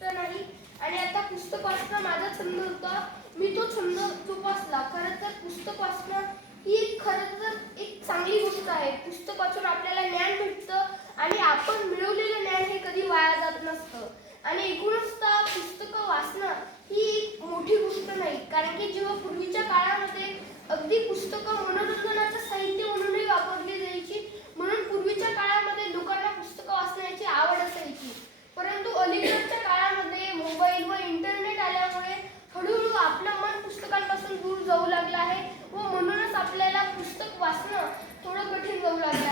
गोष्ट नाही आणि आता पुस्तक वाचणं माझा छंद होता. मी तो छंद जोपासला. खरं तर पुस्तक वाचणं ही खरं तर एक चांगली गोष्ट आहे. पुस्तक वाचून आपल्याला ज्ञान भेटतं आणि आपण मिळवलेलं ज्ञान हे कधी वाया जात नसतं. आणि एकूणच पुस्तकं वाचणं ही एक मोठी गोष्ट नाही, कारण की जेव्हा पूर्वीच्या काळामध्ये अगदी पुस्तकं मनोरंजनाचं साहित्य म्हणूनही वापरली जायची, म्हणून पूर्वीच्या काळामध्ये लोकांना पुस्तकं वाचण्याची आवड असायची. परंतु अलीकडच्या काळामध्ये मोबाईल व इंटरनेट आल्यामुळे हळूहळू आपलं मन पुस्तकांपासून दूर जाऊ लागलं आहे व म्हणूनच आपल्याला पुस्तक वाचणं थोडं कठीण जाऊ लागलं